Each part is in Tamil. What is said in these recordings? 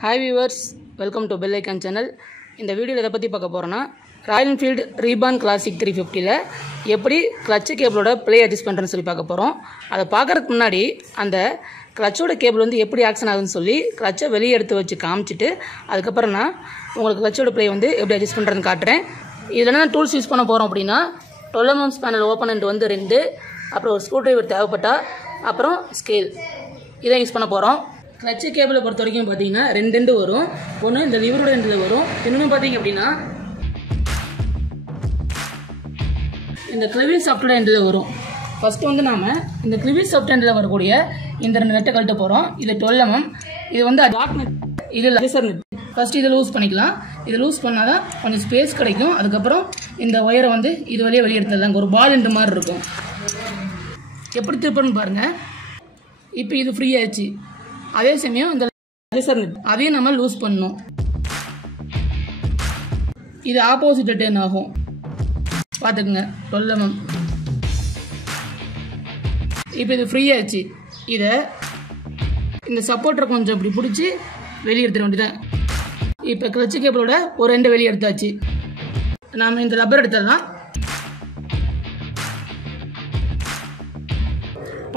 Hi viewers, welcome to Bell Icon channel. இந்த வீடியோல எதை பத்தி பார்க்க போறோம்னா Royal Enfield Reborn Classic350 ல எப்படி கிளட்ச் கேபிளோட ப்ளே அட்ஜஸ்ட் பண்றேன்னு சொல்லி பார்க்க போறோம். அத பார்க்கறதுக்கு முன்னாடி அந்த கிளட்சோட கேபிள் வந்து எப்படி ஆக்ஷன் ஆகுதுன்னு சொல்லி கிளட்சை வெளியே எடுத்து வச்சு காமிச்சிட்டு அதுக்கு அப்புறம் நான் உங்களுக்கு கிளட்சோட ப்ளே வந்து எப்படி அட்ஜஸ்ட் பண்றதுன்னு காட்டுறேன். இதுல என்ன டூல்ஸ் யூஸ் பண்ண போறோம் அப்படினா 12 mm பேனல் ஓபனன்ட் வந்து 2, அப்புறம் ஒரு ஸ்க்ரூ டிரைவர் தேவைப்பட்டா, அப்புறம் ஸ்கேல் இதை யூஸ் பண்ண போறோம். கிளட்ச் கேபிளை பொறுத்த வரைக்கும் பார்த்தீங்கன்னா ரெண்டு வரும். ஒன்று இந்த லிவரோட எண்டில் வரும். இன்னொன்று பார்த்தீங்க அப்படின்னா இந்த கிளிவி சாஃப்ட்வேர் எண்டில் வரும். ஃபர்ஸ்ட் வந்து நாம இந்த கிளிவி சாஃப்ட்வேர் எண்டில் வரக்கூடிய இந்த 2 நெட்டை கழட்ட போகிறோம். இது 12 mm, இது வந்து லாக் நெட், இது லேசர் நெட். ஃபர்ஸ்ட் இதை லூஸ் பண்ணிக்கலாம். இதை லூஸ் பண்ணாதான் கொஞ்சம் ஸ்பேஸ் கிடைக்கும். அதுக்கப்புறம் இந்த ஒயரை வந்து இது வழியாக வெளியே எடுத்துடலாம். ஒரு பால் இந்த மாதிரி இருக்கும். எப்படி திருப்பணும்னு பாருங்க. இப்போ இது ஃப்ரீ ஆயிடுச்சு. அதே சமயம் இந்த லேசர் நெட் அதையும் நம்ம லூஸ் பண்ணணும். இது ஆப்போசிட் டர்ன் ஆகும். பார்த்துக்குங்க 12 mm. இப்போ இது ஃப்ரீ ஆயிடுச்சு. இதை இந்த சப்போர்ட்டரை கொஞ்சம் இப்படி பிடிச்சி வெளியே எடுத்துட வேண்டியதான். இப்போ கிளட்ச் கேபிளோட ஒரு 2 வெளியே எடுத்தாச்சு. நாம இந்த ரப்பர் எடுத்துடலாம்.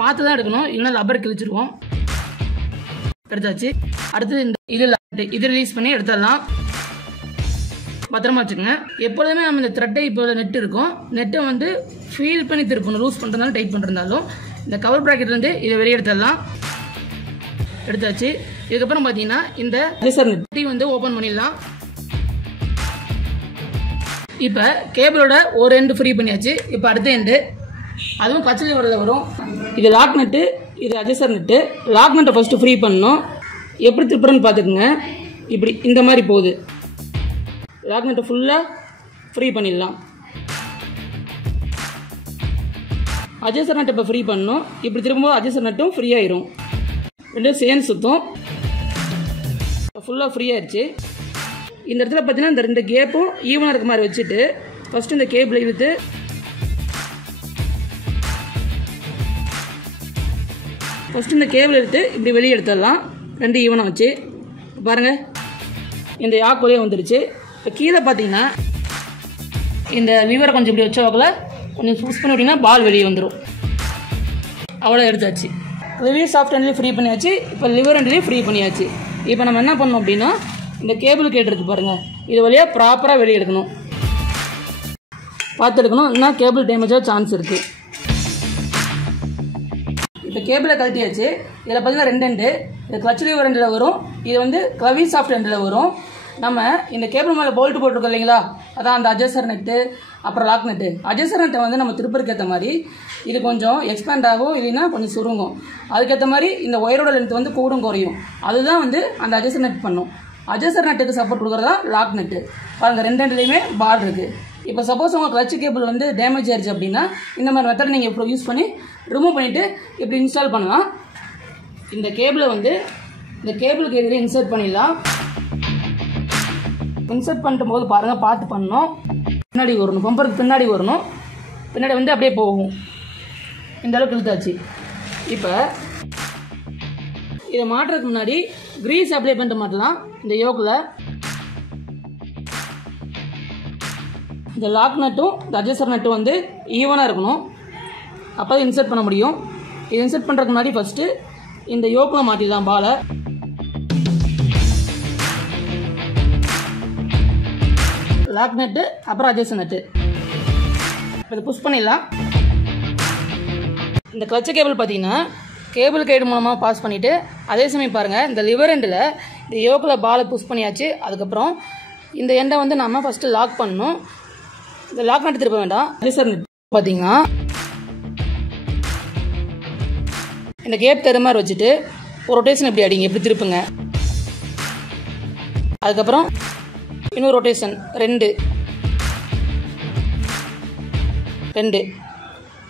பார்த்து தான் எடுக்கணும், இல்லைன்னா ரப்பர் கிழிச்சிருவோம். எடுத்தாச்சு. அடுத்து இந்த இது ரிலீஸ் பண்ணி எடுத்துடலாம். பத்திரமா வச்சுக்கோங்க. எப்பொழுதுமே நம்ம இந்த த்ரெட்டை இப்போ நெட் இருக்கும், நெட்டை வந்து ஃபீல் பண்ணி திருப்பணும். லூஸ் பண்ணுறதுனாலும் டைட் பண்ணுறதுனாலும் இந்த கவர் ப்ராக்கெட்லேருந்து இதை வெளியே எடுத்துடலாம். எடுத்தாச்சு. இதுக்கப்புறம் பார்த்தீங்கன்னா இந்த லேசர் நெட்டை வந்து ஓப்பன் பண்ணிடலாம். இப்போ கேபிளோட ஒரு எண்டு ஃப்ரீ பண்ணியாச்சு. இப்போ அடுத்த எண்டு அதுவும் கச்சலி வரல வரும். இது லாக் நெட்டு, இது அட்ஜஸ்டர் நெட்டு. லாக் நெட்டை ஃபர்ஸ்ட் ஃப்ரீ பண்ணணும். எப்படி திருப்புறன்னு பார்த்துக்குங்க. இப்படி இந்த மாதிரி போகுது. லாக் நெட்டை ஃபுல்லாக ஃப்ரீ பண்ணிடலாம். அட்ஜஸ்டர் நெட்டை இப்போ ஃப்ரீ பண்ணணும். இப்படி திரும்பவும் அட்ஜஸ்டர் நெட்டும் ஃப்ரீ ஆயிரும். ரெண்டும் சேர்ந்து சுத்தம். ஃபுல்லாக ஃப்ரீ ஆயிடுச்சு. இந்த இடத்துல பார்த்தீங்கன்னா இந்த 2 கேப்பும் ஈவனாக இருக்க மாதிரி வச்சுட்டு ஃபர்ஸ்ட் இந்த கேபிள் இழுத்து ஃபர்ஸ்ட் இந்த கேபிள் எடுத்து இப்படி வெளியே எடுத்துடலாம். 2 ஈவனாக வச்சு பாருங்க. இந்த யாக் வழியாக வந்துடுச்சு. இப்போ கீழே பார்த்தீங்கன்னா இந்த லிவரை கொஞ்சம் இப்படி வச்ச வாக்கில் கொஞ்சம் புஷ் பண்ணி விட்டிங்கன்னா பால் வெளியே வந்துடும். அவ்வளோ எடுத்தாச்சு. லிவர் சாஃப்ட் ஹேண்ட்லேயும் ஃப்ரீ பண்ணியாச்சு. இப்போ லிவர் ஹேண்ட்லேயும் ஃப்ரீ பண்ணியாச்சு. இப்போ நம்ம என்ன பண்ணணும் அப்படின்னா இந்த கேபிள் கேட்டிருக்கு பாருங்க, இது வழியாக ப்ராப்பராக வெளியே எடுக்கணும். பார்த்து எடுக்கணும், இன்னும் கேபிள் டேமேஜாக சான்ஸ் இருக்குது. இப்போ கேபிளை கழட்டியாச்சு. இதில் பார்த்தீங்கன்னா 2 எண்டு. இது கிளட்ச் லிவர் எண்டில் வரும், இது வந்து கிளவி சாஃப்ட் எண்டில் வரும். நம்ம இந்த கேபிள் மேலே போல்ட்டு போட்டிருக்கோம் இல்லைங்களா, அதான் அந்த அட்ஜஸ்டர் நெட்டு, அப்புறம் லாக் நெட்டு. அட்ஜஸ்டர் நெட்டை வந்து நம்ம திருப்பறதுக்கு ஏற்ற மாதிரி இது கொஞ்சம் எக்ஸ்பேண்ட் ஆகும், இல்லைன்னா கொஞ்சம் சுருங்கும். அதுக்கேற்ற மாதிரி இந்த ஒயரோட லென்த் வந்து கூடும் குறையும். அதுதான் வந்து அந்த அட்ஜஸ்டர் நெட் பண்ணும். அட்ஜஸ்டர் நெட்டுக்கு சப்போர்ட் கொடுக்குறதா லாக் நெட்டு. பாருங்கள் 2 எண்ட்லேயுமே பால் இருக்குது. இப்போ சப்போஸ் உங்கள் கிளட்ச் கேபிள் வந்து டேமேஜ் ஆயிடுச்சு அப்படின்னா இந்த மாதிரி மெத்தட் நீங்கள் இப்போ யூஸ் பண்ணி ரிமூவ் பண்ணிவிட்டு இப்படி இன்ஸ்டால் பண்ணலாம். இந்த கேபிளை வந்து இந்த கேபிளுக்கு எதிரே இன்சர்ட் பண்ணிடலாம். இன்சர்ட் பண்ணிட்டு போது பாருங்கள், பார்த்து பண்ணணும். பின்னாடி வரணும், பம்பருக்கு பின்னாடி வரணும். பின்னாடி வந்து அப்படியே போகும். இந்த அளவுக்கு இழுத்தாச்சு. இப்போ இதை மாட்டுறதுக்கு முன்னாடி கிரீஸ் அப்ளை பண்ணிட்டு மாட்டலாம். இந்த யோக்கில் இந்த லாக் நட்டும் இந்த அட்ஜஸ்டர் நட்டும் வந்து ஈவனாக இருக்கணும். அப்போ தான் இன்சர்ட் பண்ண முடியும். இது இன்சர்ட் பண்ணுறதுக்கு முன்னாடி ஃபஸ்ட்டு இந்த யோக்கில் மாட்டிடலாம் பாலை. லாக் நட்டு அப்புறம் அட்ஜஸ்டர் நட்டு இதை புஷ் பண்ணிடலாம். இந்த கிளட்ச் கேபிள் பார்த்தீங்கன்னா கேபிள் கைடு மூலமாக பாஸ் பண்ணிவிட்டு அதே சமயம் பாருங்கள் இந்த லிவர் எண்டில் இந்த யோக்கில் பாலை புஷ் பண்ணியாச்சு. அதுக்கப்புறம் இந்த எண்டை வந்து நம்ம ஃபஸ்ட்டு லாக் பண்ணணும். இந்த லாக் நட்டு திருப்ப வேண்டாம். அட்ஜஸ்டர் நட் பார்த்தீங்கன்னா இந்த கேப் தர மாதிரி வச்சுட்டு ஒரு ரொட்டேஷன் எப்படி அடிங்க, எப்படி திருப்புங்க. அதுக்கப்புறம் இன்னொரு ரொட்டேஷன் 2,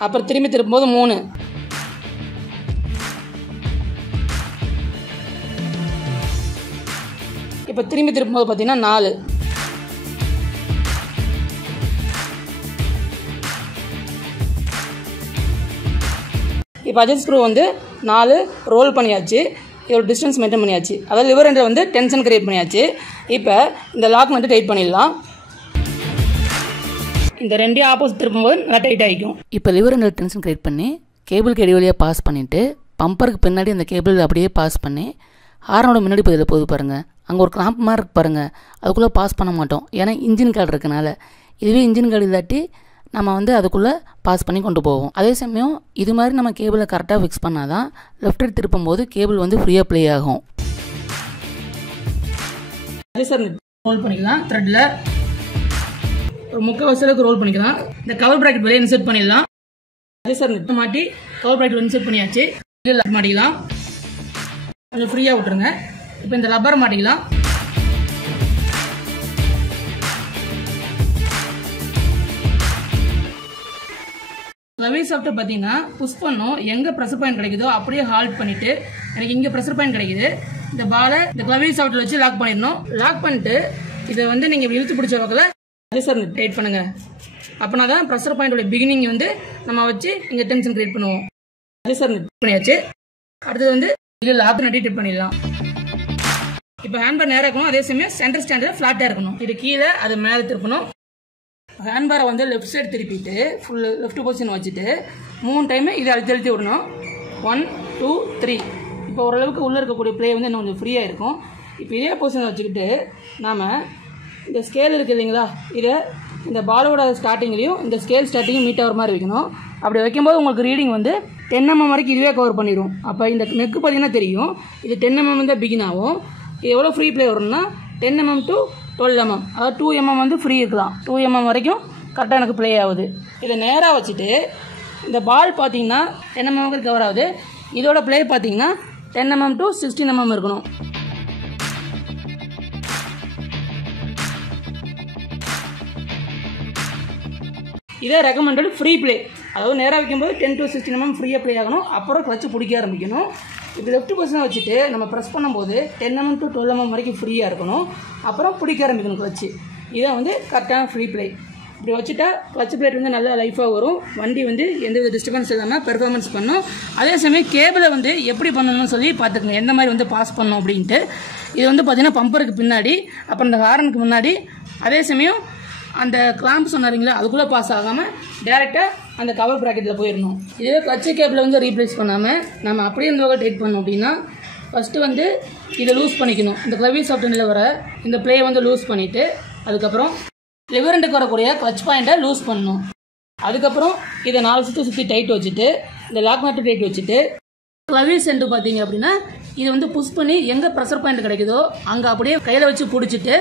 அப்புறம் திரும்பி திருப்பும்போது 3. இப்போ திரும்பி திருப்பும்போது பார்த்தீங்கன்னா 4. இப்போ அட்ஜஸ்ட் ஸ்க்ரூ வந்து 4 ரோல் பண்ணியாச்சு. இதோட டிஸ்டன்ஸ் மெயின்டைன் பண்ணியாச்சு. அதாவது லிவர் எண்டில் வந்து டென்ஷன் கிரியேட் பண்ணியாச்சு. இப்போ இந்த லாக் நட்டு டைட் பண்ணிடலாம். இந்த ரெண்டையும் ஆப்போசிட் திருப்பும்போது நல்லா டைட் ஆகிக்கும். இப்போ லிவர் எண்டில் டென்ஷன் கிரியேட் பண்ணி கேபிளுக்கு இடைவெளியாக பாஸ் பண்ணிவிட்டு பம்பருக்கு பின்னாடி அந்த கேபிள் அப்படியே பாஸ் பண்ணி ஹார்னோட முன்னாடி பதில் போகுது பாருங்கள். அங்கே ஒரு கிளாம்ப் மாதிரி இருக்கு பாருங்கள். அதுக்குள்ளே பாஸ் பண்ண மாட்டோம், ஏன்னா இன்ஜின் கார்டு இருக்கனால. இதுவே இன்ஜின் கார்டு இல்லாட்டி நம்ம வந்து அதுக்குள்ளே பாஸ் பண்ணி கொண்டு போவோம். அதே சமயம் இது மாதிரி நம்ம கேபிளை கரெக்டாக ஃபிக்ஸ் பண்ணால் தான் லெஃப்ட் ரைட் திருப்பும் போது கேபிள் வந்து ஃப்ரீயாக ப்ளே ஆகும். அதே சார் ரோல் பண்ணிக்கலாம். த்ரெட்டில் ஒரு 3/4 அளவுக்கு ரோல் பண்ணிக்கலாம். இந்த கவர் ப்ராக்கெட் வெளியே இன்செர்ட் பண்ணிடலாம். அதே சார் நெட் மாட்டி கவர் ப்ராக்கெட் இன்செர்ட் பண்ணியாச்சு. இதில் மாட்டிக்கலாம். கொஞ்சம் ஃப்ரீயாக விட்டுருங்க. இப்போ இந்த ரப்பர் மாட்டிக்கலாம். கிளவி சாஃப்ட் பார்த்தீங்கன்னா புஷ் பண்ணோம், எங்கே ப்ரெஷர் பாயிண்ட் கிடைக்குதோ அப்படியே ஹால்ட் பண்ணிட்டு எனக்கு இங்கே ப்ரெஷர் பாயிண்ட் கிடைக்குது. இந்த பாலை இந்த கிளவி சாஃப்ட்டில் வச்சு லாக் பண்ணிடணும். லாக் பண்ணிட்டு இதை வந்து நீங்கள் இழுத்து பிடிச்ச வகையில் அதே சார் டைட் பண்ணுங்க. அப்படின்னா தான் ப்ரெஷர் பாயிண்டோட பிகினிங் வந்து நம்ம வச்சு இங்கே டென்ஷன் கிரியேட் பண்ணுவோம். அதே சார் நெட் பண்ணியாச்சு. அடுத்தது வந்து இது லாக் நட்டி டிப் பண்ணிடலாம். இப்போ ஹேண்ட்பார் நேராக இருக்கணும், அதே சமயம் சென்டர் ஸ்டாண்டில் ஃப்ளாட்டாக இருக்கணும். இது கீழே அது மேலே திருப்பணும். ஹேண்ட்பாரை வந்து லெஃப்ட் சைடு திருப்பிட்டு ஃபுல் லெஃப்ட் பொசிஷன் வச்சுட்டு 3 டைம் இதை அழுத்தி விடணும். 1 2 3. இப்போ ஓரளவுக்கு உள்ளே இருக்கக்கூடிய ப்ளே வந்து இன்னும் கொஞ்சம் ஃப்ரீயாக இருக்கும். இப்போ இதே பொசிஷனை வச்சுக்கிட்டு நாம் இந்த ஸ்கேல் இருக்குது இல்லைங்களா, இதை இந்த பாலோட ஸ்டார்டிங்லேயும் இந்த ஸ்கேல் ஸ்டார்டிங்கும் மீட் ஆகிற மாதிரி வைக்கணும். அப்படி வைக்கும்போது உங்களுக்கு ரீடிங் வந்து 10 mm வரைக்கும் இதுவே கவர் பண்ணிடும். அப்போ இந்த நெக்கு பார்த்தீங்கன்னா தெரியும், இது 10 mm தான் பிகின் ஆகும். இது எவ்வளோ ஃப்ரீ ப்ளே வரும்னா 10 mm to 12 mm, அதாவது 2 mm வந்து ஃப்ரீ இருக்கலாம். 2 mm வரைக்கும் கரெக்டாக எனக்கு ப்ளே ஆகுது. இதை நேராக வச்சுட்டு இந்த பால் பார்த்தீங்கன்னா 10 mm வரைக்கும் கவர் ஆகுது. இதோட ப்ளே பார்த்தீங்கன்னா 10 mm to 16 mm இருக்கணும். இதே ரெக்கமெண்டட் ஃப்ரீ ப்ளே, அதாவது நேராக வைக்கும்போது 10 to 16 mm ஃப்ரீயாக ப்ளே ஆகணும். அப்புறம் கிளச்சு பிடிக்க ஆரம்பிக்கணும். இப்போ லெஃப்ட் பொசிஷனை வச்சுட்டு நம்ம ப்ரெஸ் பண்ணும்போது 10 mm to 12 mm வரைக்கும் ஃப்ரீயாக இருக்கணும். அப்புறம் பிடிக்க ஆரம்பிக்கணும் கிளச்சு. இதை வந்து கரெக்டான ஃப்ரீ ப்ளே. இப்படி வச்சுட்டா கிளச் பிளேட் வந்து நல்லா லைஃபாக வரும். வண்டி வந்து எந்தவித டிஸ்டர்பன்ஸ் இல்லாமல் பெர்ஃபார்மன்ஸ் பண்ணும். அதே சமயம் கேபிளை வந்து எப்படி பண்ணணும்னு சொல்லி பார்த்துக்கணும், எந்த மாதிரி வந்து பாஸ் பண்ணணும் அப்படின்ட்டு. இது வந்து பார்த்தீங்கன்னா பம்பருக்கு பின்னாடி, அப்புறம் இந்த ஹாரனுக்கு முன்னாடி, அதே சமயம் அந்த கிளாம்ப் சொன்னாருங்களா அதுக்குள்ளே பாஸ் ஆகாமல் டேரெக்டாக அந்த கவர் ப்ராக்கெட்டில் போயிடணும். இதுவே கிளச்சு கேபிளை வந்து ரீப்ளேஸ் பண்ணாமல் நம்ம அப்படியே இந்த வகை டைட் பண்ணோம் அப்படின்னா ஃபஸ்ட்டு வந்து இதை லூஸ் பண்ணிக்கணும். இந்த கிளவி சாஃப்ட்வேரில் வர இந்த ப்ளே வந்து லூஸ் பண்ணிவிட்டு அதுக்கப்புறம் லிவர் எண்டுக்கு வரக்கூடிய கிளச் பாயிண்ட்டை லூஸ் பண்ணணும். அதுக்கப்புறம் இதை 4 சுற்றி டைட் வச்சுட்டு இந்த லாக் நட்டு டைட் வச்சுட்டு கிளவி சென்ட்டு பார்த்தீங்க அப்படின்னா இது வந்து புஷ் பண்ணி எங்கே ப்ரெஷர் பாயிண்ட் கிடைக்குதோ அங்கே அப்படியே கையில் வச்சு பிடிச்சிட்டு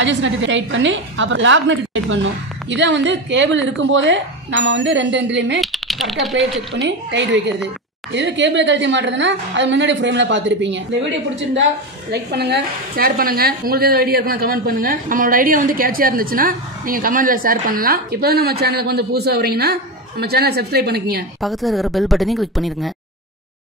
அட்ஜஸ்ட் நட்டு டைட் பண்ணி அப்புறம் லாக் நட்டு டைட் பண்ணணும். இதை வந்து கேபிள் இருக்கும்போதே நம்ம வந்து 2 எண்ட்லேயுமே கரெக்டாக ப்ளே செக் பண்ணி டைட் வைக்கிறது. இதுவே கேபிள் கழட்டி மாட்டுறதுன்னா அது முன்னாடி ஃப்ரேமில் பார்த்துருப்பீங்க. இந்த வீடியோ பிடிச்சிருந்தா லைக் பண்ணுங்கள், ஷேர் பண்ணுங்கள். உங்களுக்கு எதாவது ஐடியா இருக்குன்னா கமெண்ட் பண்ணுங்கள். நம்மளோட ஐடியா வந்து கேட்சியாக இருந்துச்சுன்னா நீங்கள் கமெண்ட்டில் ஷேர் பண்ணலாம். இப்போ நம்ம சேனலுக்கு வந்து புதுசாக வரீங்கன்னா நம்ம சேனலை சப்ஸ்கிரைப் பண்ணிக்கங்க. பக்கத்தில் இருக்கிற பெல் பட்டனையும் கிளிக் பண்ணிடுங்க.